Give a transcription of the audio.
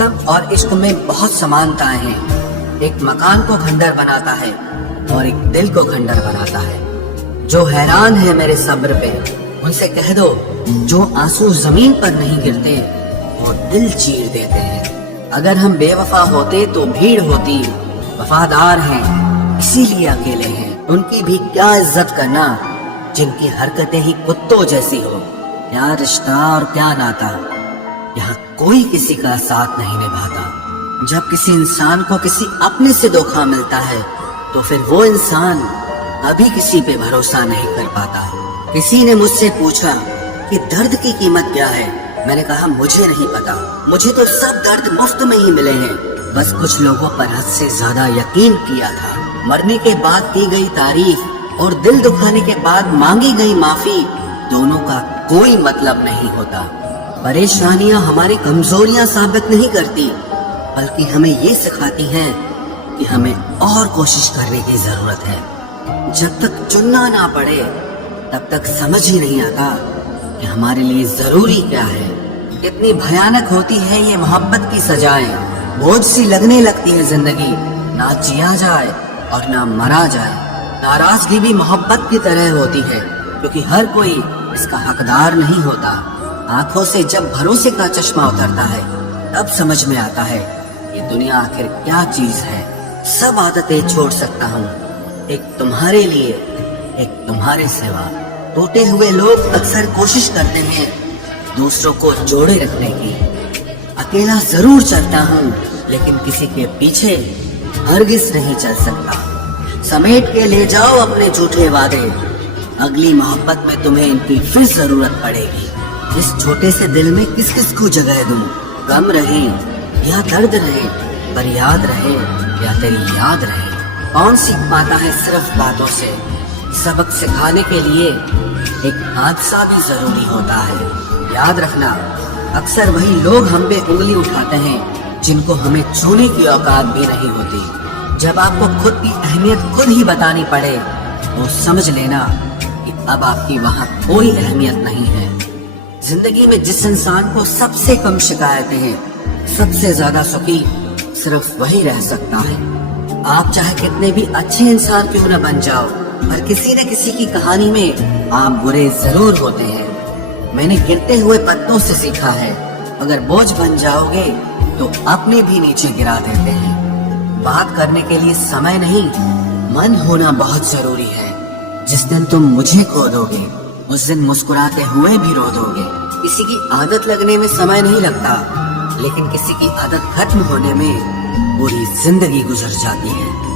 غم اور عشق میں بہت سمانتائیں ہیں۔ ایک مکان کو کھنڈر بناتا ہے اور ایک دل کو کھنڈر بناتا ہے۔ جو حیران ہے میرے صبر پہ ان سے کہہ دو، جو آنسو زمین پر نہیں گرتے وہ دل چیر دیتے ہیں۔ اگر ہم بے وفا ہوتے تو بھیڑ ہوتی، وفادار ہیں اسی لیے اکیلے ہیں۔ ان کی بھی کیا عزت کرنا جن کی حرکتیں ہی کتوں جیسی ہو۔ کیا رشتہ اور کیا ناتا، یہاں کوئی کسی کا ساتھ نہیں نبھاتا۔ جب کسی انسان کو کسی اپنے سے دھوکا ملتا ہے تو پھر وہ انسان کبھی کسی پہ بھروسہ نہیں کر پاتا۔ کسی نے مجھ سے پوچھا کہ درد کی قیمت کیا ہے، میں نے کہا مجھے نہیں پتا، مجھے تو سب درد مفت میں ہی ملے ہیں، بس کچھ لوگوں پر حد سے زیادہ یقین کیا تھا۔ مرنے کے بعد کی گئی تعریف اور دل دکھانے کے بعد مانگی گئی معافی دونوں کا کوئی مطلب نہیں ہوتا۔ پریشانیاں ہماری کمزوریاں ثابت نہیں کرتی، بلکہ ہمیں یہ سکھاتی ہیں کہ ہمیں اور کوشش کرنے کی ضرورت ہے۔ جب تک چننا نہ پڑے تب تک سمجھ ہی نہیں آتا کہ ہمارے لیے ضروری کیا ہے۔ کتنی بھیانک ہوتی ہے یہ محبت کی سزائیں، بوجھ سی لگنے لگتی ہے زندگی، نہ جیا جائے اور نہ مرا جائے۔ ناراضگی بھی محبت کی طرح ہوتی ہے، کیونکہ ہر کوئی اس کا حقدار نہیں ہوتا۔ آنکھوں سے جب بھروسے کا چشمہ اترتا ہے تب سمجھ میں آتا ہے یہ دنیا آخر کیا چیز ہے۔ سب عادتیں چھوڑ سکتا ہوں، ایک تمہارے لیے، ایک تمہارے سوا۔ ٹوٹے ہوئے لوگ اکثر کوشش کرتے ہیں دوسروں کو جوڑے رکھنے کی۔ اکیلا ضرور چلتا ہوں لیکن کسی کے پیچھے ہرگز نہیں چل سکتا۔ سمیٹ کے لے جاؤ اپنے جھوٹے وعدے، اگلی محبت میں تمہیں ان کی پھر ضرورت پڑے گی۔ اس چھوٹے سے دل میں کس کس کو جگہ دوں، غم رہے یا درد رہے، پر یاد رہے یا تیری یاد رہے۔ کون سیکھ پاتا ہے صرف باتوں سے، سبق سکھانے کے لیے ایک حادثہ بھی ضروری ہوتا ہے۔ یاد رکھنا، اکثر وہی لوگ ہم پہ انگلی اٹھاتے ہیں جن کو ہمیں چھونے کی اوقات بھی نہیں ہوتی۔ جب آپ کو خود کی اہمیت خود ہی بتانی پڑے تو سمجھ لینا کہ اب آپ کی وہاں کوئی اہمیت نہیں ہے۔ زندگی میں جس انسان کو سب سے کم شکایتیں ہیں، سب سے زیادہ سخی صرف وہی رہ سکتا ہے۔ آپ چاہے کتنے بھی اچھے انسان کیوں نہ بن جاؤ، پر کسی نہ کسی کی کہانی میں آپ برے ضرور ہوتے ہیں۔ میں نے گرتے ہوئے پتوں سے سیکھا ہے، اگر بوجھ بن جاؤ گے تو اپنے بھی نیچے گرا دیتے ہیں۔ بات کرنے کے لیے سمے نہیں، من ہونا بہت ضروری ہے۔ جس دن تم مجھے کھو دو گے اس دن مسکراتے ہوئے بھی رو دو گے۔ کسی کی عادت لگنے میں سمے نہیں لگتا، لیکن کسی کی عادت ختم ہونے میں پوری زندگی گزر جاتی ہے۔